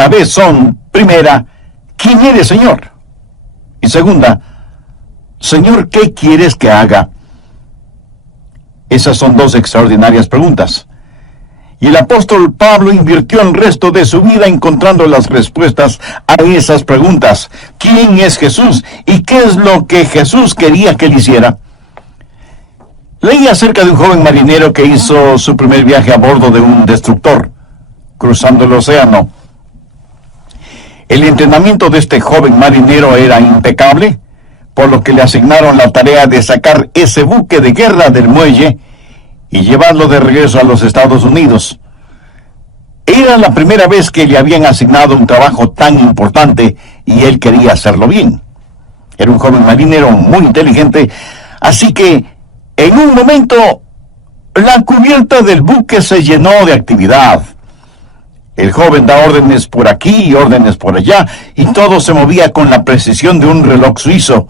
una vez son, primera, ¿quién eres, Señor? Y segunda, Señor, ¿qué quieres que haga? Esas son dos extraordinarias preguntas. Y el apóstol Pablo invirtió el resto de su vida encontrando las respuestas a esas preguntas. ¿Quién es Jesús? ¿Y qué es lo que Jesús quería que él hiciera? Leí acerca de un joven marinero que hizo su primer viaje a bordo de un destructor, cruzando el océano. El entrenamiento de este joven marinero era impecable, por lo que le asignaron la tarea de sacar ese buque de guerra del muelle y llevarlo de regreso a los Estados Unidos. Era la primera vez que le habían asignado un trabajo tan importante y él quería hacerlo bien. Era un joven marinero muy inteligente, así que en un momento la cubierta del buque se llenó de actividad. El joven da órdenes por aquí y órdenes por allá, y todo se movía con la precisión de un reloj suizo.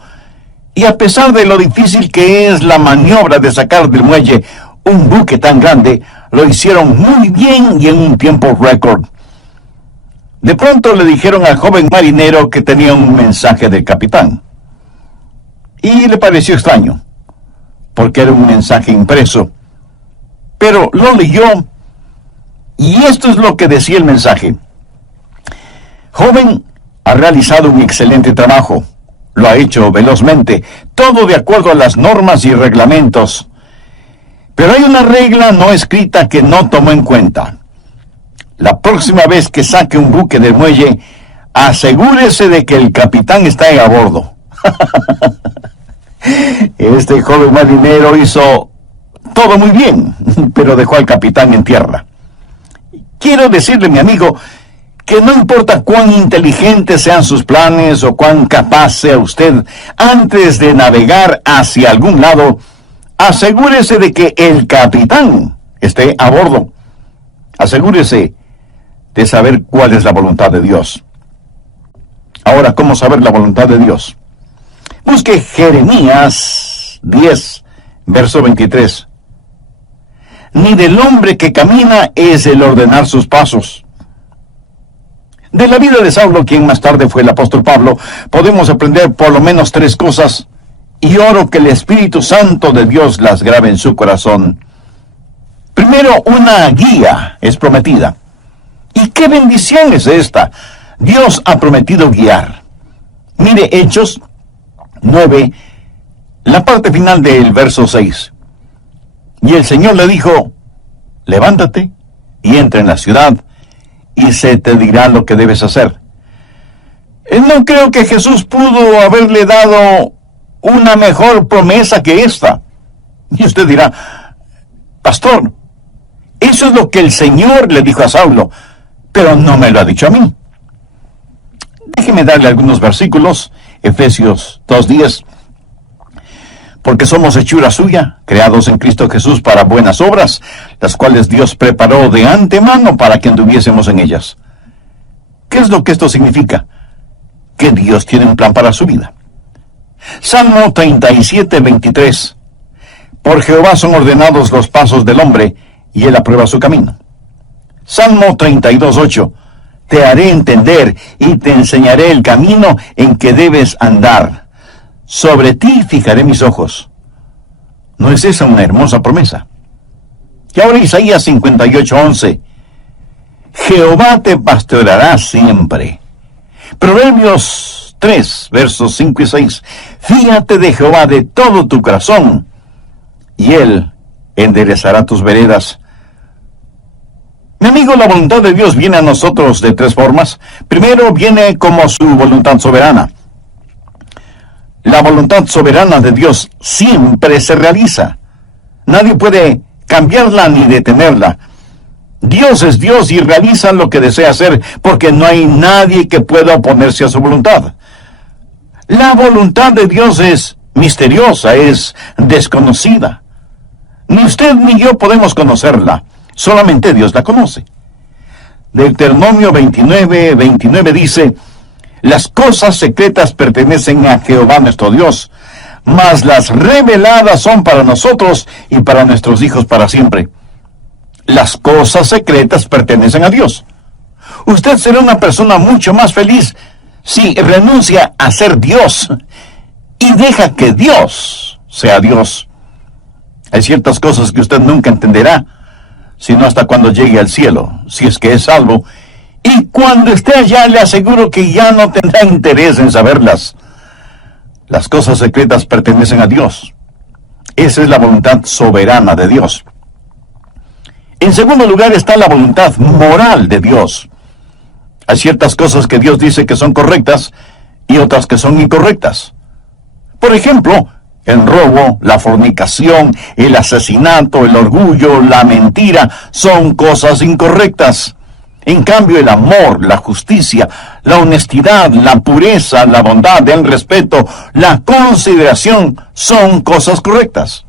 Y a pesar de lo difícil que es la maniobra de sacar del muelle un buque tan grande, lo hicieron muy bien y en un tiempo récord. De pronto le dijeron al joven marinero que tenía un mensaje del capitán. Y le pareció extraño, porque era un mensaje impreso. Pero lo leyó, y esto es lo que decía el mensaje. Joven, ha realizado un excelente trabajo. Lo ha hecho velozmente, todo de acuerdo a las normas y reglamentos. Pero hay una regla no escrita que no tomó en cuenta. La próxima vez que saque un buque del muelle, asegúrese de que el capitán está a bordo. Este joven marinero hizo todo muy bien, pero dejó al capitán en tierra. Quiero decirle, mi amigo, que no importa cuán inteligentes sean sus planes o cuán capaz sea usted, antes de navegar hacia algún lado, asegúrese de que el capitán esté a bordo. Asegúrese de saber cuál es la voluntad de Dios. Ahora, ¿cómo saber la voluntad de Dios? Busque Jeremías 10, verso 23. Ni del hombre que camina es el ordenar sus pasos. De la vida de Saulo, quien más tarde fue el apóstol Pablo, podemos aprender por lo menos 3 cosas, y oro que el Espíritu Santo de Dios las grabe en su corazón. Primero, una guía es prometida. ¿Y qué bendición es esta? Dios ha prometido guiar. Mire Hechos 9, la parte final del verso 6. Y el Señor le dijo, levántate y entra en la ciudad, y se te dirá lo que debes hacer. No creo que Jesús pudo haberle dado una mejor promesa que esta. Y usted dirá, pastor, eso es lo que el Señor le dijo a Saulo, pero no me lo ha dicho a mí. Déjeme darle algunos versículos. Efesios 2:10. Porque somos hechura suya, creados en Cristo Jesús para buenas obras, las cuales Dios preparó de antemano para que anduviésemos en ellas. ¿Qué es lo que esto significa? Que Dios tiene un plan para su vida. Salmo 37:23. Por Jehová son ordenados los pasos del hombre, y él aprueba su camino. Salmo 32:8. Te haré entender y te enseñaré el camino en que debes andar. Sobre ti fijaré mis ojos. ¿No es esa una hermosa promesa? Y ahora Isaías 58:11. Jehová te pastoreará siempre. Proverbios 3, versos 5 y 6. Fíate de Jehová de todo tu corazón, y él enderezará tus veredas. Mi amigo, la voluntad de Dios viene a nosotros de 3 formas. Primero, viene como su voluntad soberana. La voluntad soberana de Dios siempre se realiza. Nadie puede cambiarla ni detenerla. Dios es Dios y realiza lo que desea hacer, porque no hay nadie que pueda oponerse a su voluntad. La voluntad de Dios es misteriosa, es desconocida. Ni usted ni yo podemos conocerla. Solamente Dios la conoce. Deuteronomio 29:29 dice, las cosas secretas pertenecen a Jehová nuestro Dios, mas las reveladas son para nosotros y para nuestros hijos para siempre. Las cosas secretas pertenecen a Dios. Usted será una persona mucho más feliz si renuncia a ser Dios y deja que Dios sea Dios. Hay ciertas cosas que usted nunca entenderá, sino hasta cuando llegue al cielo, si es que es salvo. Y cuando esté allá, le aseguro que ya no tendrá interés en saberlas. Las cosas secretas pertenecen a Dios. Esa es la voluntad soberana de Dios. En segundo lugar está la voluntad moral de Dios. Hay ciertas cosas que Dios dice que son correctas y otras que son incorrectas. Por ejemplo, el robo, la fornicación, el asesinato, el orgullo, la mentira son cosas incorrectas. En cambio, el amor, la justicia, la honestidad, la pureza, la bondad, el respeto, la consideración son cosas correctas.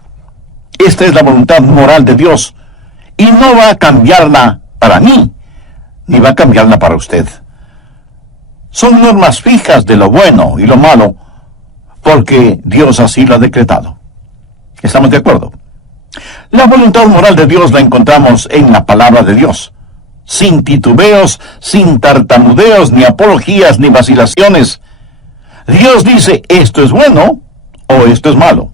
Esta es la voluntad moral de Dios y no va a cambiarla para mí, ni va a cambiarla para usted. Son normas fijas de lo bueno y lo malo, porque Dios así lo ha decretado. ¿Estamos de acuerdo? La voluntad moral de Dios la encontramos en la palabra de Dios, sin titubeos, sin tartamudeos, ni apologías, ni vacilaciones. Dios dice, esto es bueno o esto es malo.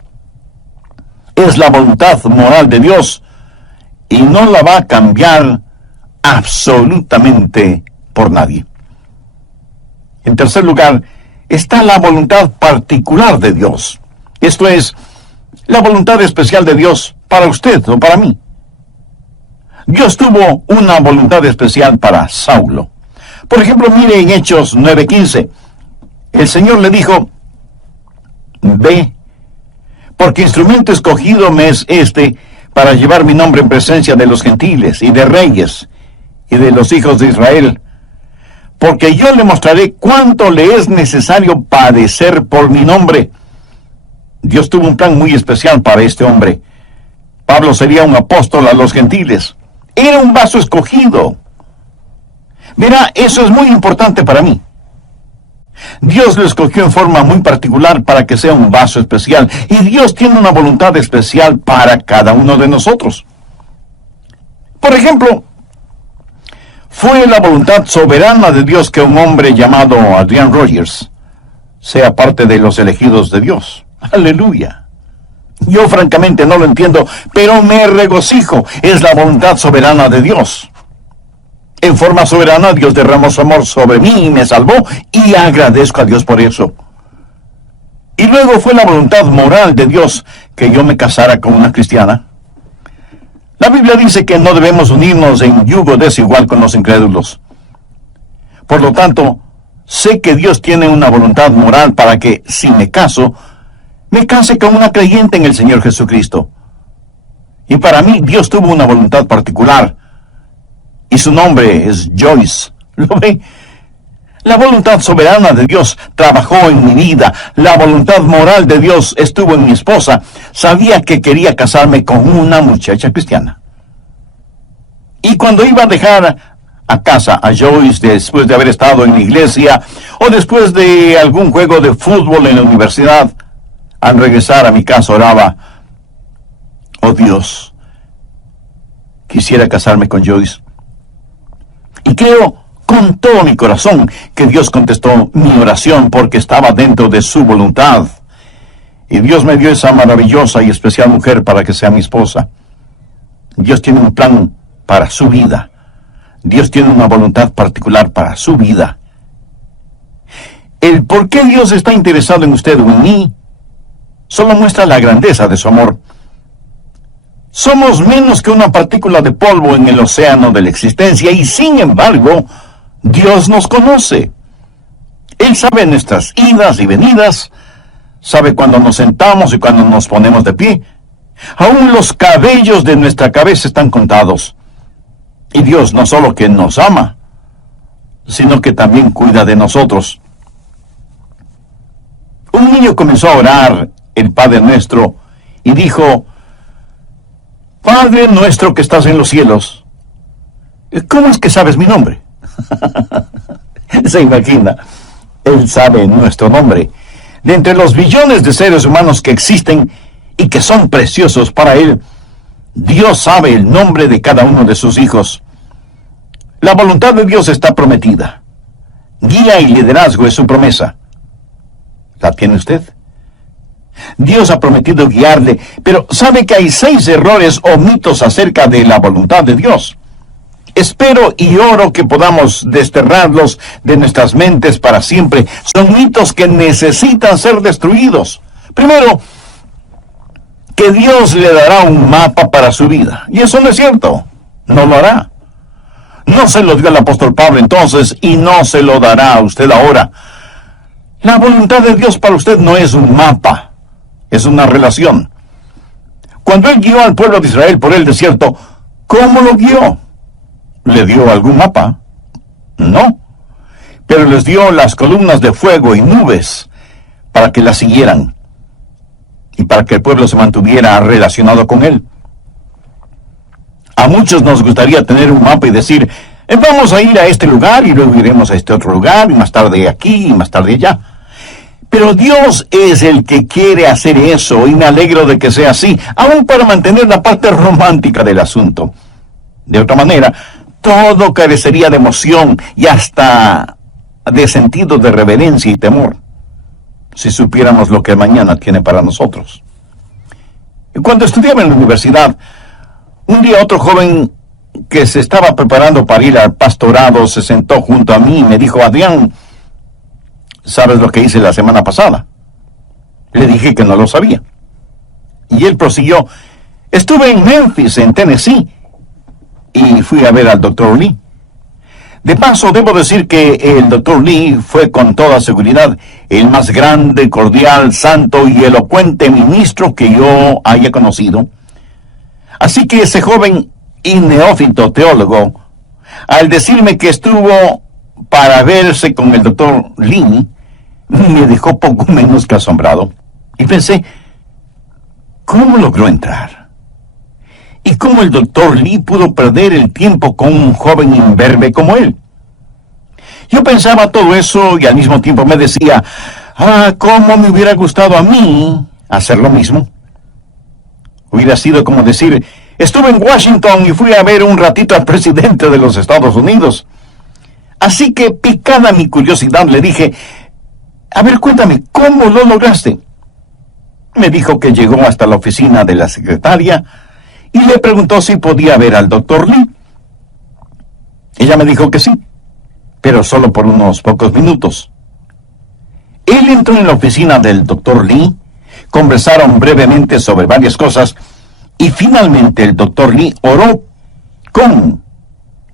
Es la voluntad moral de Dios y no la va a cambiar absolutamente por nadie. En tercer lugar, está la voluntad particular de Dios. Esto es, la voluntad especial de Dios para usted o para mí. Dios tuvo una voluntad especial para Saulo. Por ejemplo, mire en Hechos 9:15. El Señor le dijo, ve, porque instrumento escogido me es este para llevar mi nombre en presencia de los gentiles y de reyes y de los hijos de Israel, porque yo le mostraré cuánto le es necesario padecer por mi nombre. Dios tuvo un plan muy especial para este hombre. Pablo sería un apóstol a los gentiles. Era un vaso escogido. Verá, eso es muy importante para mí. Dios lo escogió en forma muy particular para que sea un vaso especial. Y Dios tiene una voluntad especial para cada uno de nosotros. Por ejemplo, fue la voluntad soberana de Dios que un hombre llamado Adrian Rogers sea parte de los elegidos de Dios. ¡Aleluya! Yo francamente no lo entiendo, pero me regocijo. Es la voluntad soberana de Dios. En forma soberana, Dios derramó su amor sobre mí y me salvó, y agradezco a Dios por eso. Y luego fue la voluntad moral de Dios que yo me casara con una cristiana. La Biblia dice que no debemos unirnos en yugo desigual con los incrédulos. Por lo tanto, sé que Dios tiene una voluntad moral para que, si me case con una creyente en el Señor Jesucristo. Y para mí, Dios tuvo una voluntad particular. Y su nombre es Joyce. ¿Lo ve? La voluntad soberana de Dios trabajó en mi vida. La voluntad moral de Dios estuvo en mi esposa. Sabía que quería casarme con una muchacha cristiana. Y cuando iba a dejar a casa a Joyce después de haber estado en la iglesia o después de algún juego de fútbol en la universidad, al regresar a mi casa oraba, oh Dios, quisiera casarme con Joyce. Y creo con todo mi corazón que Dios contestó mi oración porque estaba dentro de su voluntad. Y Dios me dio esa maravillosa y especial mujer para que sea mi esposa. Dios tiene un plan para su vida. Dios tiene una voluntad particular para su vida. El por qué Dios está interesado en usted o en mí solo muestra la grandeza de su amor. Somos menos que una partícula de polvo en el océano de la existencia y sin embargo, Dios nos conoce. Él sabe nuestras idas y venidas, sabe cuando nos sentamos y cuando nos ponemos de pie. Aún los cabellos de nuestra cabeza están contados. Y Dios no solo que nos ama, sino que también cuida de nosotros. Un niño comenzó a orar el Padre Nuestro y dijo, Padre nuestro que estás en los cielos, ¿cómo es que sabes mi nombre? Se imagina, Él sabe nuestro nombre. De entre los billones de seres humanos que existen y que son preciosos para Él, Dios sabe el nombre de cada uno de sus hijos. La voluntad de Dios está prometida. Guía y liderazgo es su promesa. ¿La tiene usted? Dios ha prometido guiarle, pero sabe que hay 6 errores o mitos acerca de la voluntad de Dios. Espero y oro que podamos desterrarlos de nuestras mentes para siempre. Son mitos que necesitan ser destruidos. Primero, que Dios le dará un mapa para su vida. Y eso no es cierto. No lo hará. No se lo dio al apóstol Pablo entonces y no se lo dará a usted ahora. La voluntad de Dios para usted no es un mapa, es una relación. Cuando Él guió al pueblo de Israel por el desierto, ¿cómo lo guió? ¿Le dio algún mapa? No. Pero les dio las columnas de fuego y nubes para que las siguieran y para que el pueblo se mantuviera relacionado con Él. A muchos nos gustaría tener un mapa y decir, vamos a ir a este lugar y luego iremos a este otro lugar y más tarde aquí y más tarde allá. Pero Dios es el que quiere hacer eso y me alegro de que sea así, aún para mantener la parte romántica del asunto. De otra manera, todo carecería de emoción y hasta de sentido de reverencia y temor, si supiéramos lo que mañana tiene para nosotros. Cuando estudiaba en la universidad, un día otro joven que se estaba preparando para ir al pastorado se sentó junto a mí y me dijo, Adrián, ¿sabes lo que hice la semana pasada? Le dije que no lo sabía. Y él prosiguió, estuve en Memphis, en Tennessee, y fui a ver al Dr. Lee. De paso, debo decir que el Dr. Lee fue con toda seguridad el más grande, cordial, santo y elocuente ministro que yo haya conocido. Así que ese joven y neófito teólogo, al decirme que estuvo para verse con el Dr. Lee, me dejó poco menos que asombrado. Y pensé, ¿cómo logró entrar? ¿Y cómo el Dr. Lee pudo perder el tiempo con un joven imberbe como él? Yo pensaba todo eso y al mismo tiempo me decía, ¿cómo me hubiera gustado a mí hacer lo mismo? Hubiera sido como decir, estuve en Washington y fui a ver un ratito al presidente de los Estados Unidos. Así que, picada mi curiosidad, le dije, a ver, cuéntame, ¿cómo lo lograste? Me dijo que llegó hasta la oficina de la secretaria y le preguntó si podía ver al Dr. Lee. Ella me dijo que sí, pero solo por unos pocos minutos. Él entró en la oficina del Dr. Lee, conversaron brevemente sobre varias cosas y finalmente el Dr. Lee oró con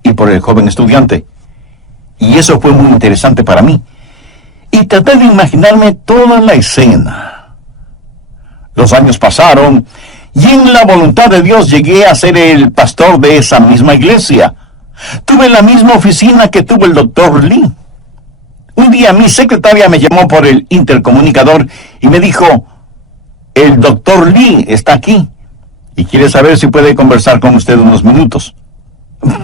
y por el joven estudiante. Y eso fue muy interesante para mí. Y traté de imaginarme toda la escena. Los años pasaron y en la voluntad de Dios llegué a ser el pastor de esa misma iglesia. Tuve la misma oficina que tuvo el Dr. Lee. Un día mi secretaria me llamó por el intercomunicador y me dijo, el Dr. Lee está aquí y quiere saber si puede conversar con usted unos minutos.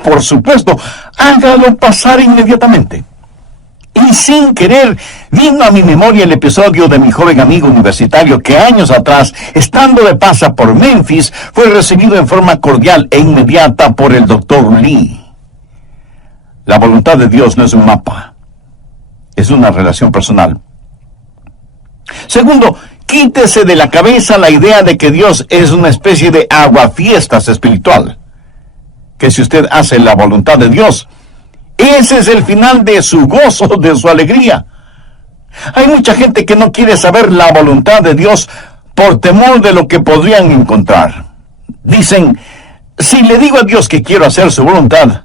Por supuesto, hágalo pasar inmediatamente. Y sin querer, vino a mi memoria el episodio de mi joven amigo universitario que años atrás, estando de paso por Memphis, fue recibido en forma cordial e inmediata por el Dr. Lee. La voluntad de Dios no es un mapa, es una relación personal. Segundo, quítese de la cabeza la idea de que Dios es una especie de aguafiestas espiritual. Que si usted hace la voluntad de Dios, ese es el final de su gozo, de su alegría. Hay mucha gente que no quiere saber la voluntad de Dios por temor de lo que podrían encontrar. Dicen, si le digo a Dios que quiero hacer su voluntad,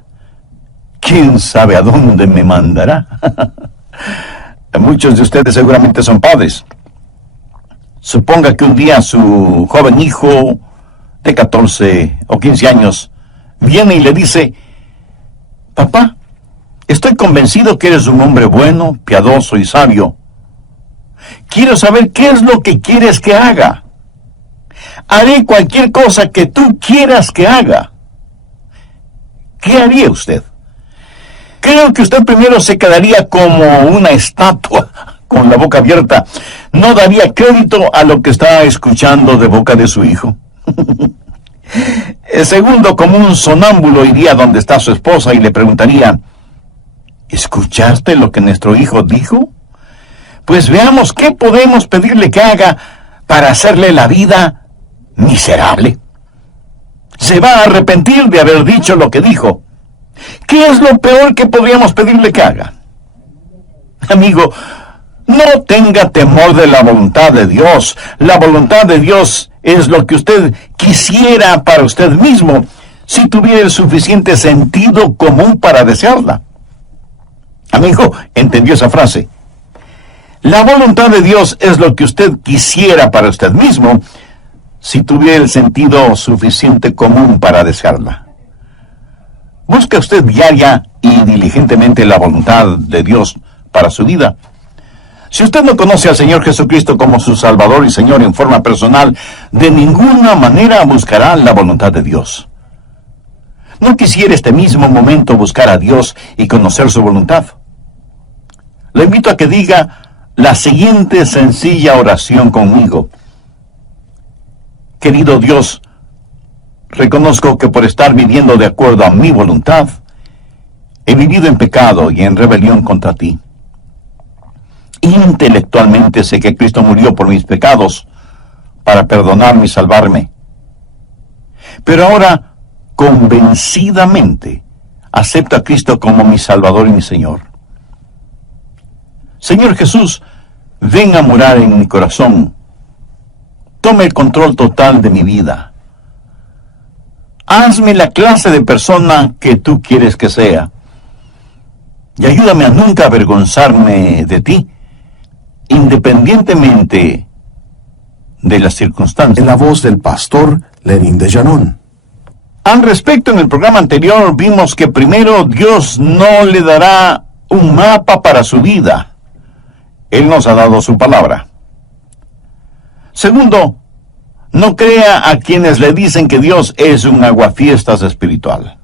¿quién sabe a dónde me mandará? Muchos de ustedes seguramente son padres. Suponga que un día su joven hijo de 14 o 15 años viene y le dice, papá, estoy convencido que eres un hombre bueno, piadoso y sabio. Quiero saber qué es lo que quieres que haga. Haré cualquier cosa que tú quieras que haga. ¿Qué haría usted? Creo que usted primero se quedaría como una estatua, con la boca abierta. No daría crédito a lo que está escuchando de boca de su hijo. Segundo, como un sonámbulo iría donde está su esposa y le preguntaría, ¿escuchaste lo que nuestro hijo dijo? Pues veamos qué podemos pedirle que haga para hacerle la vida miserable. Se va a arrepentir de haber dicho lo que dijo. ¿Qué es lo peor que podríamos pedirle que haga? Amigo, no tenga temor de la voluntad de Dios. La voluntad de Dios es lo que usted quisiera para usted mismo, si tuviera el suficiente sentido común para desearla. Amigo, ¿entendió esa frase? La voluntad de Dios es lo que usted quisiera para usted mismo, si tuviera el sentido suficiente común para desearla. Busca usted diaria y diligentemente la voluntad de Dios para su vida. Si usted no conoce al Señor Jesucristo como su Salvador y Señor en forma personal, de ninguna manera buscará la voluntad de Dios. ¿No quisiera este mismo momento buscar a Dios y conocer su voluntad? Le invito a que diga la siguiente sencilla oración conmigo. Querido Dios, reconozco que por estar viviendo de acuerdo a mi voluntad, he vivido en pecado y en rebelión contra ti. Intelectualmente sé que Cristo murió por mis pecados para perdonarme y salvarme. Pero ahora, convencidamente, acepto a Cristo como mi Salvador y mi Señor. Señor Jesús, ven a morar en mi corazón. Tome el control total de mi vida. Hazme la clase de persona que tú quieres que sea. Y ayúdame a nunca avergonzarme de ti, independientemente de las circunstancias. En la voz del pastor Lenín de Llanón. Al respecto, en el programa anterior vimos que primero Dios no le dará un mapa para su vida. Él nos ha dado su palabra. Segundo, no crea a quienes le dicen que Dios es un aguafiestas espiritual.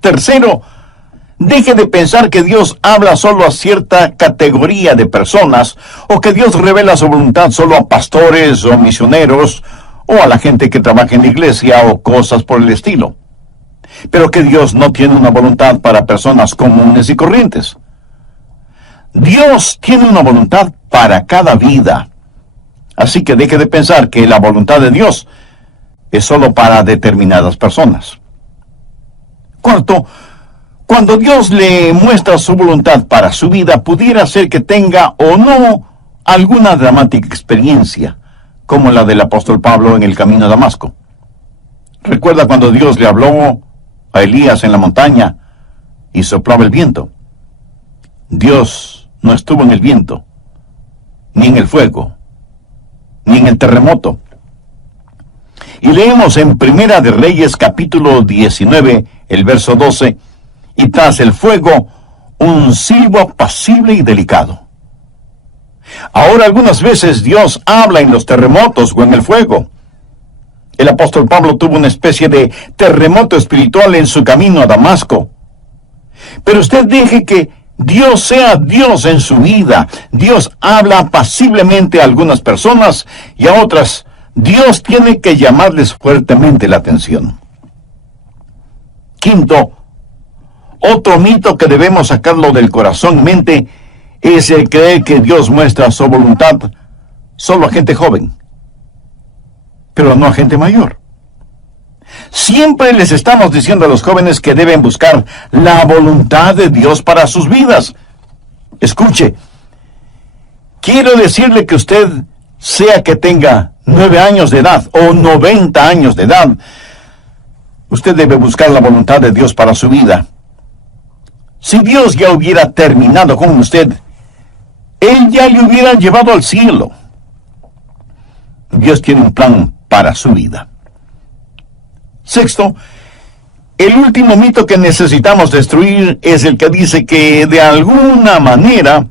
Tercero, deje de pensar que Dios habla solo a cierta categoría de personas, o que Dios revela su voluntad solo a pastores o misioneros, o a la gente que trabaja en la iglesia, o cosas por el estilo. Pero que Dios no tiene una voluntad para personas comunes y corrientes. Dios tiene una voluntad para cada vida. Así que deje de pensar que la voluntad de Dios es solo para determinadas personas. Cuarto, cuando Dios le muestra su voluntad para su vida, pudiera ser que tenga o no alguna dramática experiencia, como la del apóstol Pablo en el camino a Damasco. ¿Recuerda cuando Dios le habló a Elías en la montaña y soplaba el viento? Dios no estuvo en el viento, ni en el fuego, ni en el terremoto. Y leemos en Primera de Reyes capítulo 19, el verso 12, y tras el fuego, un silbo apacible y delicado. Ahora algunas veces Dios habla en los terremotos o en el fuego. El apóstol Pablo tuvo una especie de terremoto espiritual en su camino a Damasco. Pero usted deje que Dios sea Dios en su vida. Dios habla apaciblemente a algunas personas y a otras Dios tiene que llamarles fuertemente la atención. Quinto, otro mito que debemos sacarlo del corazón y mente es el creer que Dios muestra su voluntad solo a gente joven, pero no a gente mayor. Siempre les estamos diciendo a los jóvenes que deben buscar la voluntad de Dios para sus vidas. Escuche, quiero decirle que usted, sea que tenga 9 años de edad o 90 años de edad, usted debe buscar la voluntad de Dios para su vida. Si Dios ya hubiera terminado con usted, Él ya le hubiera llevado al cielo. Dios tiene un plan para su vida. Sexto, el último mito que necesitamos destruir es el que dice que de alguna manera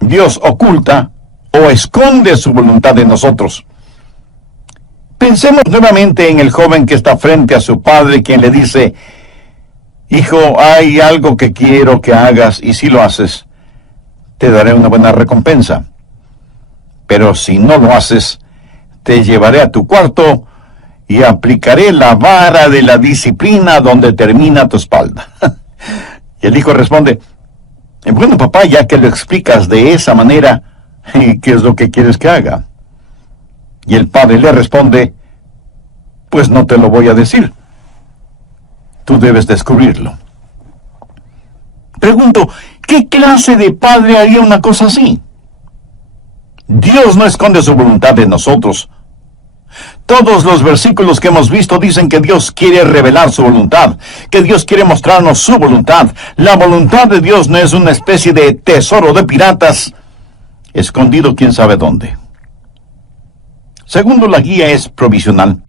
Dios oculta o esconde su voluntad de nosotros. Pensemos nuevamente en el joven que está frente a su padre, quien le dice: hijo, hay algo que quiero que hagas, y si lo haces, te daré una buena recompensa. Pero si no lo haces, te llevaré a tu cuarto y aplicaré la vara de la disciplina donde termina tu espalda. Y el hijo responde, bueno, papá, ya que lo explicas de esa manera, ¿qué es lo que quieres que haga? Y el padre le responde, pues no te lo voy a decir. Tú debes descubrirlo. Pregunto, ¿qué clase de padre haría una cosa así? Dios no esconde su voluntad de nosotros. Todos los versículos que hemos visto dicen que Dios quiere revelar su voluntad, que Dios quiere mostrarnos su voluntad. La voluntad de Dios no es una especie de tesoro de piratas, escondido quién sabe dónde. Segundo, la guía es provisional.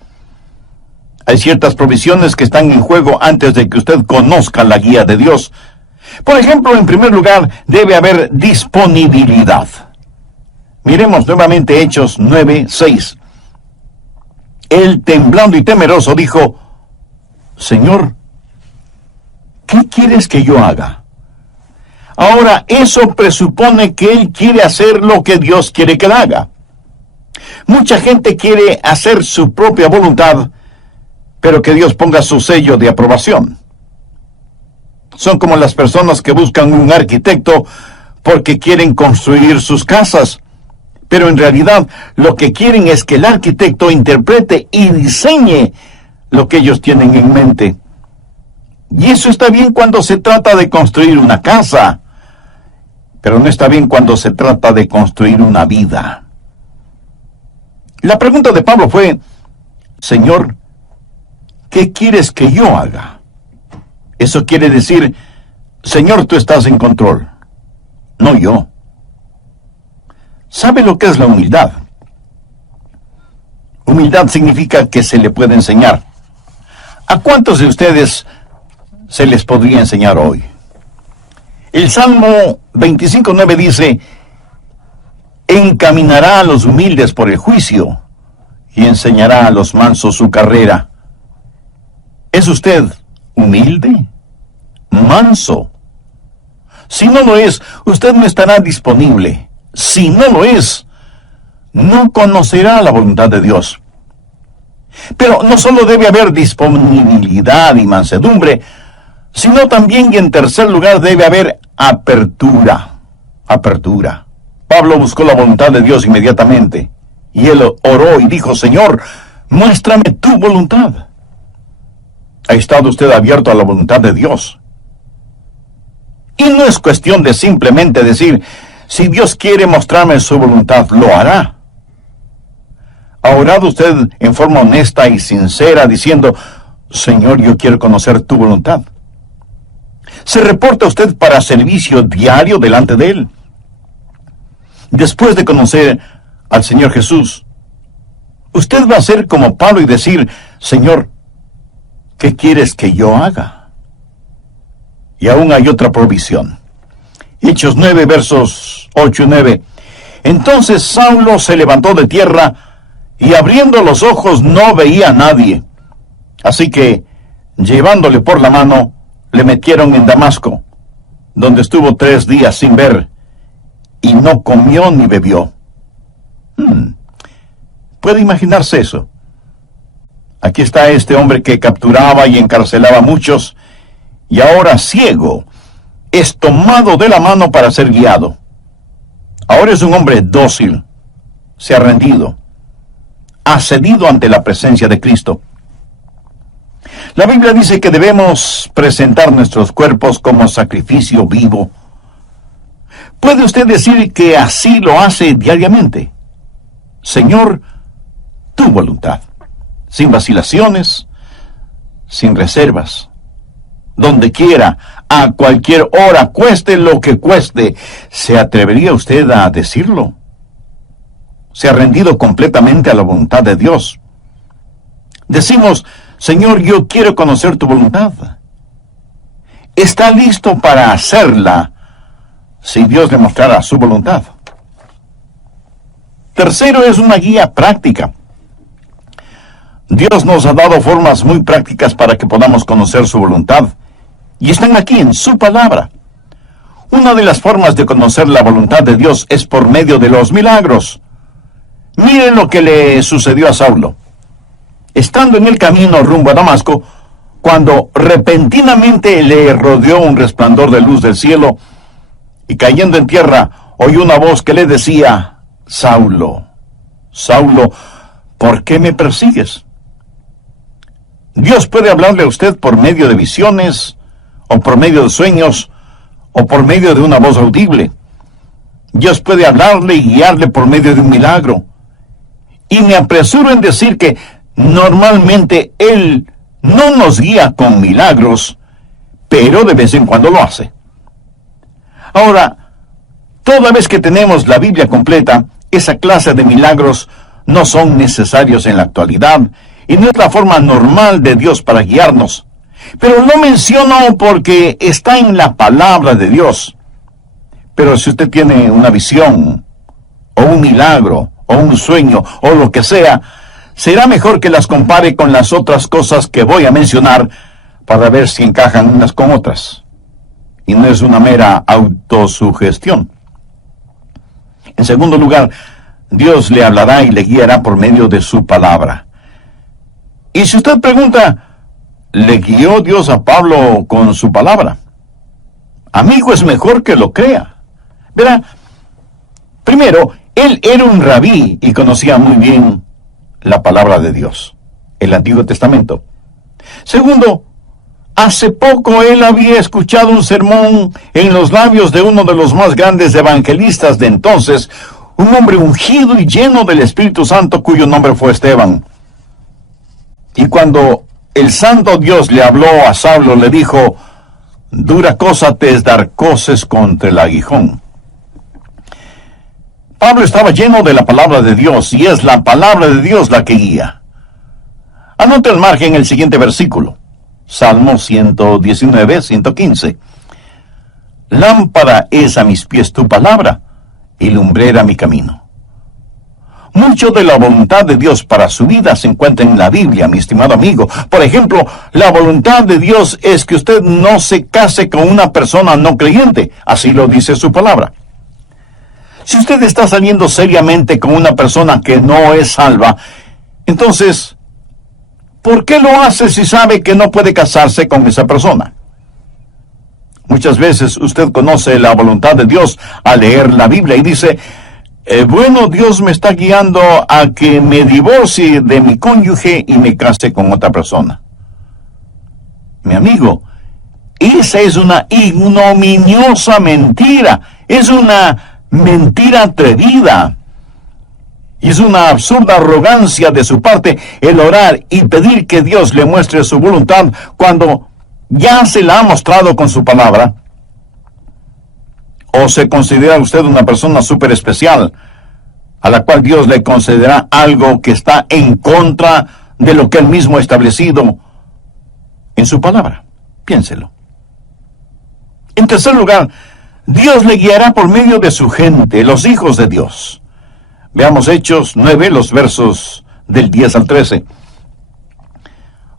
Hay ciertas provisiones que están en juego antes de que usted conozca la guía de Dios. Por ejemplo, en primer lugar, debe haber disponibilidad. Miremos nuevamente Hechos 9:6. Él, temblando y temeroso, dijo, Señor, ¿qué quieres que yo haga? Ahora, eso presupone que él quiere hacer lo que Dios quiere que él haga. Mucha gente quiere hacer su propia voluntad, pero que Dios ponga su sello de aprobación. Son como las personas que buscan un arquitecto porque quieren construir sus casas, pero en realidad lo que quieren es que el arquitecto interprete y diseñe lo que ellos tienen en mente. Y eso está bien cuando se trata de construir una casa, pero no está bien cuando se trata de construir una vida. La pregunta de Pablo fue, Señor, ¿qué quieres que yo haga? Eso quiere decir, Señor, tú estás en control, no yo. ¿Sabe lo que es la humildad? Humildad significa que se le puede enseñar. ¿A cuántos de ustedes se les podría enseñar hoy? El Salmo 25:9 dice, encaminará a los humildes por el juicio y enseñará a los mansos su carrera. ¿Es usted humilde? ¿Manso? Si no lo es, usted no estará disponible. Si no lo es, no conocerá la voluntad de Dios. Pero no solo debe haber disponibilidad y mansedumbre, sino también y en tercer lugar debe haber apertura. Apertura. Pablo buscó la voluntad de Dios inmediatamente, y él oró y dijo, Señor, muéstrame tu voluntad. ¿Ha estado usted abierto a la voluntad de Dios? Y no es cuestión de simplemente decir, si Dios quiere mostrarme su voluntad, lo hará. ¿Ha orado usted en forma honesta y sincera diciendo, Señor, yo quiero conocer tu voluntad? ¿Se reporta usted para servicio diario delante de Él? Después de conocer al Señor Jesús, usted va a ser como Pablo y decir, Señor, ¿qué quieres que yo haga? Y aún hay otra provisión. Hechos 9, versos 8 y 9. Entonces Saulo se levantó de tierra, y abriendo los ojos no veía a nadie. Así que, llevándole por la mano, le metieron en Damasco, donde estuvo 3 días sin ver, y no comió ni bebió. ¿Puede imaginarse eso? Aquí está este hombre que capturaba y encarcelaba a muchos, y ahora ciego, es tomado de la mano para ser guiado. Ahora es un hombre dócil, se ha rendido, ha cedido ante la presencia de Cristo. La Biblia dice que debemos presentar nuestros cuerpos como sacrificio vivo. ¿Puede usted decir que así lo hace diariamente? Señor, tu voluntad, sin vacilaciones, sin reservas, donde quiera, a cualquier hora, cueste lo que cueste. ¿Se atrevería usted a decirlo? ¿Se ha rendido completamente a la voluntad de Dios? Decimos, Señor, yo quiero conocer tu voluntad. ¿Está listo para hacerla si Dios le mostrara su voluntad? Tercero, es una guía práctica. Dios nos ha dado formas muy prácticas para que podamos conocer su voluntad, y están aquí en su palabra. Una de las formas de conocer la voluntad de Dios es por medio de los milagros. Miren lo que le sucedió a Saulo. estando en el camino rumbo a Damasco, cuando repentinamente le rodeó un resplandor de luz del cielo, y cayendo en tierra, oyó una voz que le decía: Saulo, Saulo, ¿por qué me persigues? Dios puede hablarle a usted por medio de visiones, o por medio de sueños, o por medio de una voz audible. Dios puede hablarle y guiarle por medio de un milagro. Y me apresuro en decir que normalmente Él no nos guía con milagros, pero de vez en cuando lo hace. Ahora, toda vez que tenemos la Biblia completa, esa clase de milagros no son necesarios en la actualidad, y no es la forma normal de Dios para guiarnos. Pero lo menciono porque está en la palabra de Dios. Pero si usted tiene una visión, o un milagro, o un sueño, o lo que sea, será mejor que las compare con las otras cosas que voy a mencionar para ver si encajan unas con otras. Y no es una mera autosugestión. En segundo lugar, Dios le hablará y le guiará por medio de su palabra. Y si usted pregunta, ¿le guió Dios a Pablo con su palabra? Amigo, es mejor que lo crea. Verá, primero, él era un rabí y conocía muy bien la palabra de Dios, el Antiguo Testamento. Segundo, hace poco él había escuchado un sermón en los labios de uno de los más grandes evangelistas de entonces, un hombre ungido y lleno del Espíritu Santo cuyo nombre fue Esteban. Y cuando el santo Dios le habló a Saulo, le dijo: dura cosa te es dar coces contra el aguijón. Pablo estaba lleno de la palabra de Dios, y es la palabra de Dios la que guía. Anote al margen el siguiente versículo, Salmo 119, 115. Lámpara es a mis pies tu palabra, y lumbrera mi camino. Mucho de la voluntad de Dios para su vida se encuentra en la Biblia, mi estimado amigo. Por ejemplo, la voluntad de Dios es que usted no se case con una persona no creyente. Así lo dice su palabra. Si usted está saliendo seriamente con una persona que no es salva, entonces, ¿por qué lo hace si sabe que no puede casarse con esa persona? Muchas veces usted conoce la voluntad de Dios al leer la Biblia y dice: bueno, Dios me está guiando a que me divorcie de mi cónyuge y me case con otra persona. Mi amigo, esa es una ignominiosa mentira. Es una mentira atrevida. Y es una absurda arrogancia de su parte el orar y pedir que Dios le muestre su voluntad cuando ya se la ha mostrado con su palabra. ¿O se considera usted una persona súper especial, a la cual Dios le concederá algo que está en contra de lo que Él mismo ha establecido en su palabra? Piénselo. En tercer lugar, Dios le guiará por medio de su gente, los hijos de Dios. Veamos Hechos 9, los versos del 10 al 13.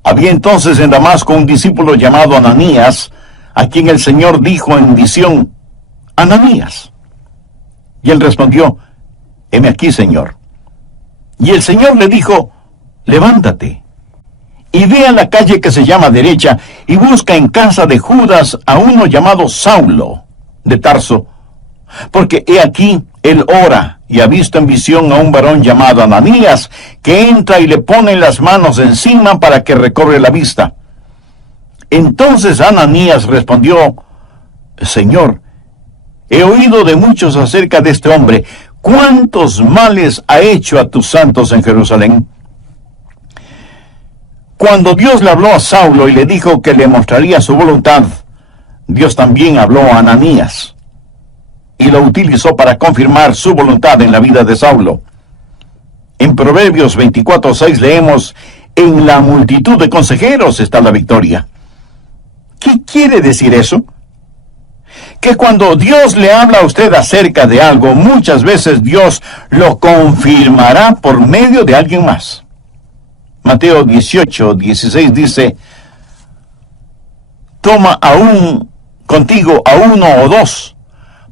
Había entonces en Damasco un discípulo llamado Ananías, a quien el Señor dijo en visión: Ananías. Y él respondió: heme aquí, Señor. Y el Señor le dijo: levántate, y ve a la calle que se llama Derecha, y busca en casa de Judas a uno llamado Saulo, de Tarso, porque he aquí, él ora, y ha visto en visión a un varón llamado Ananías, que entra y le pone las manos encima para que recobre la vista. Entonces Ananías respondió: Señor, he oído de muchos acerca de este hombre. ¿Cuántos males ha hecho a tus santos en Jerusalén? Cuando Dios le habló a Saulo y le dijo que le mostraría su voluntad, Dios también habló a Ananías y lo utilizó para confirmar su voluntad en la vida de Saulo. En Proverbios 24:6 leemos: en la multitud de consejeros está la victoria. ¿Qué quiere decir eso? Que cuando Dios le habla a usted acerca de algo, muchas veces Dios lo confirmará por medio de alguien más. Mateo 18:16 dice: toma aún contigo a uno o dos,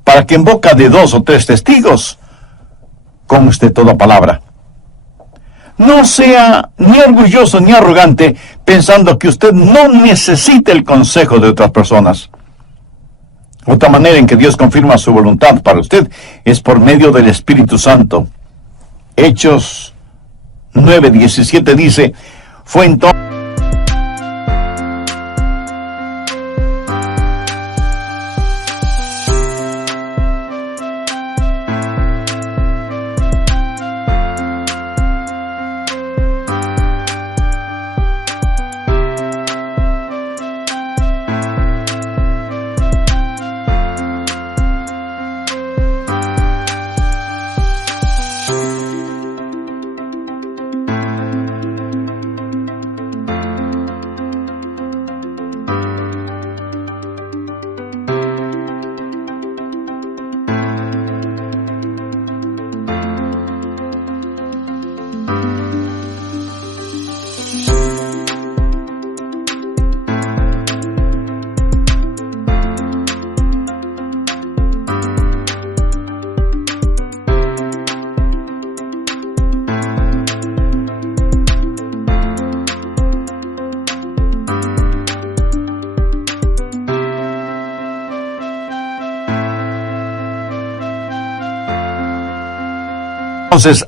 para que en boca de 2 o 3 testigos conste toda palabra. No sea ni orgulloso ni arrogante pensando que usted no necesita el consejo de otras personas. Otra manera en que Dios confirma su voluntad para usted es por medio del Espíritu Santo. Hechos 9:17 dice, fue entonces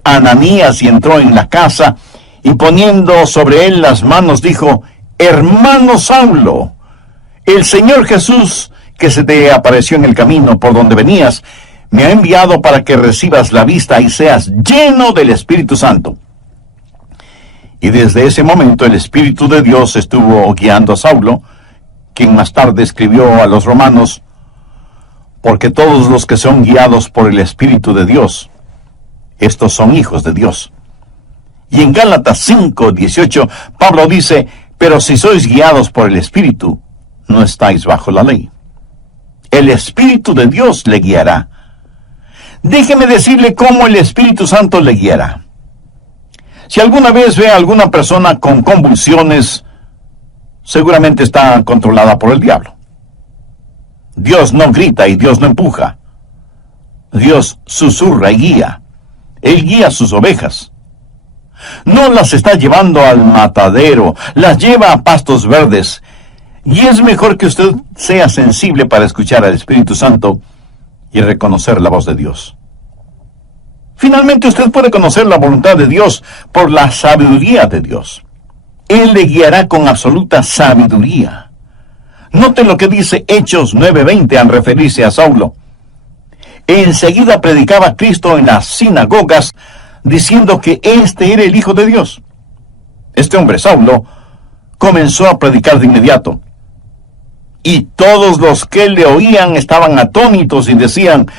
Ananías y entró en la casa y poniendo sobre él las manos dijo, hermano Saulo, el Señor Jesús que se te apareció en el camino por donde venías, me ha enviado para que recibas la vista y seas lleno del Espíritu Santo. Y desde ese momento el Espíritu de Dios estuvo guiando a Saulo, quien más tarde escribió a los romanos, porque todos los que son guiados por el Espíritu de Dios, estos son hijos de Dios. Y en Gálatas 5:18, Pablo dice, pero si sois guiados por el Espíritu, no estáis bajo la ley. El Espíritu de Dios le guiará. Déjeme decirle cómo el Espíritu Santo le guiará. Si alguna vez ve a alguna persona con convulsiones, seguramente está controlada por el diablo. Dios no grita y Dios no empuja. Dios susurra y guía. Él guía a sus ovejas. No las está llevando al matadero, las lleva a pastos verdes. Y es mejor que usted sea sensible para escuchar al Espíritu Santo y reconocer la voz de Dios. Finalmente usted puede conocer la voluntad de Dios por la sabiduría de Dios. Él le guiará con absoluta sabiduría. Note lo que dice Hechos 9:20 al referirse a Saulo. Enseguida predicaba Cristo en las sinagogas, diciendo que este era el Hijo de Dios. Este hombre, Saulo, comenzó a predicar de inmediato. Y todos los que le oían estaban atónitos y decían,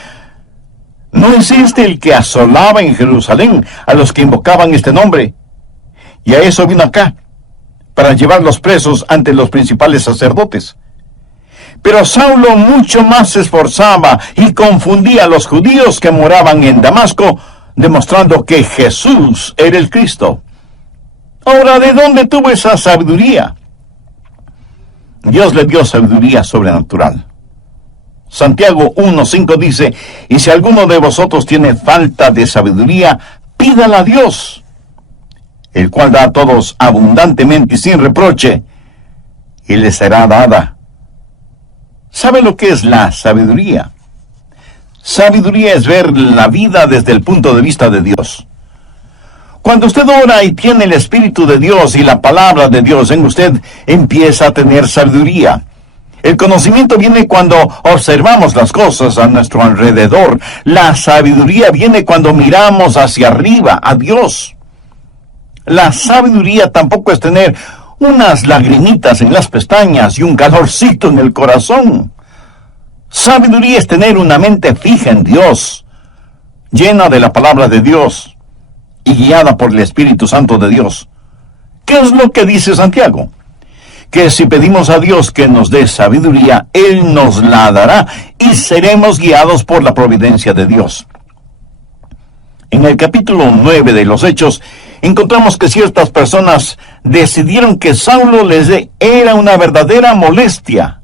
¿no es este el que asolaba en Jerusalén a los que invocaban este nombre? Y a eso vino acá, para llevarlos presos ante los principales sacerdotes. Pero Saulo mucho más se esforzaba y confundía a los judíos que moraban en Damasco, demostrando que Jesús era el Cristo. Ahora, ¿de dónde tuvo esa sabiduría? Dios le dio sabiduría sobrenatural. Santiago 1:5 dice, y si alguno de vosotros tiene falta de sabiduría, pídala a Dios, el cual da a todos abundantemente y sin reproche, y le será dada. ¿Sabe lo que es la sabiduría? Sabiduría es ver la vida desde el punto de vista de Dios. Cuando usted ora y tiene el Espíritu de Dios y la palabra de Dios en usted, empieza a tener sabiduría. El conocimiento viene cuando observamos las cosas a nuestro alrededor. La sabiduría viene cuando miramos hacia arriba, a Dios. La sabiduría tampoco es tener unas lagrimitas en las pestañas y un calorcito en el corazón. Sabiduría es tener una mente fija en Dios, llena de la palabra de Dios y guiada por el Espíritu Santo de Dios. ¿Qué es lo que dice Santiago? Que si pedimos a Dios que nos dé sabiduría, Él nos la dará y seremos guiados por la providencia de Dios. En el capítulo 9 de los Hechos, encontramos que ciertas personas decidieron que Saulo era una verdadera molestia.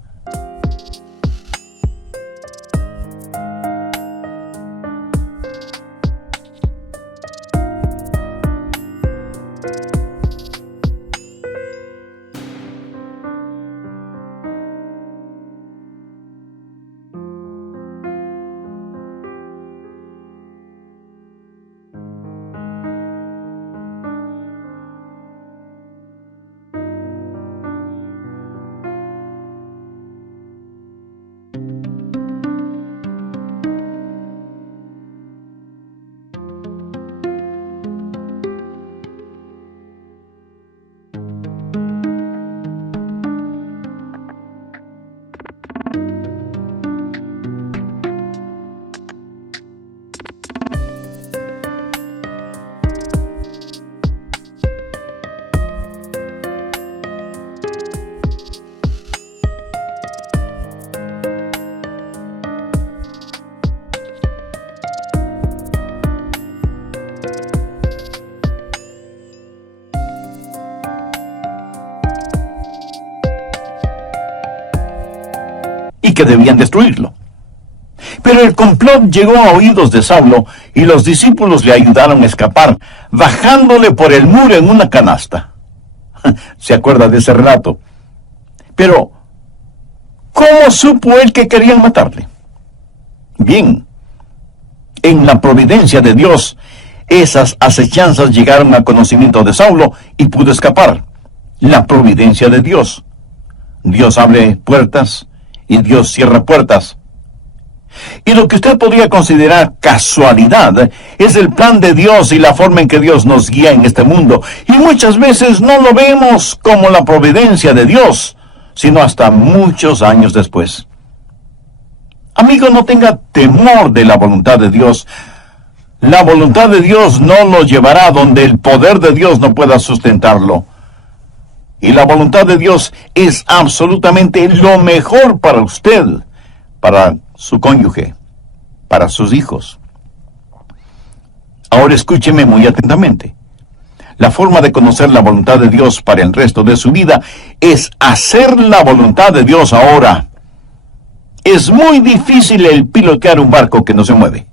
que debían destruirlo. Pero el complot llegó a oídos de Saulo y los discípulos le ayudaron a escapar, bajándole por el muro en una canasta. ¿Se acuerda de ese relato? Pero, ¿cómo supo él que querían matarle? Bien, en la providencia de Dios, esas acechanzas llegaron al conocimiento de Saulo y pudo escapar. La providencia de Dios. Dios abre puertas y Dios cierra puertas. Y lo que usted podría considerar casualidad es el plan de Dios y la forma en que Dios nos guía en este mundo. Y muchas veces no lo vemos como la providencia de Dios, sino hasta muchos años después. Amigo, no tenga temor de la voluntad de Dios. La voluntad de Dios no lo llevará donde el poder de Dios no pueda sustentarlo. Y la voluntad de Dios es absolutamente lo mejor para usted, para su cónyuge, para sus hijos. Ahora escúcheme muy atentamente. La forma de conocer la voluntad de Dios para el resto de su vida es hacer la voluntad de Dios ahora. Es muy difícil el pilotear un barco que no se mueve.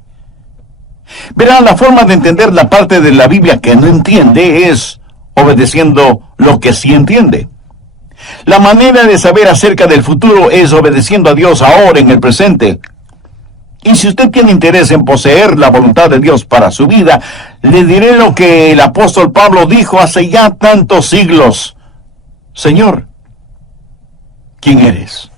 Verá, la forma de entender la parte de la Biblia que no entiende es obedeciendo lo que sí entiende. La manera de saber acerca del futuro es obedeciendo a Dios ahora en el presente. Y si usted tiene interés en poseer la voluntad de Dios para su vida, le diré lo que el apóstol Pablo dijo hace ya tantos siglos. Señor, ¿quién eres?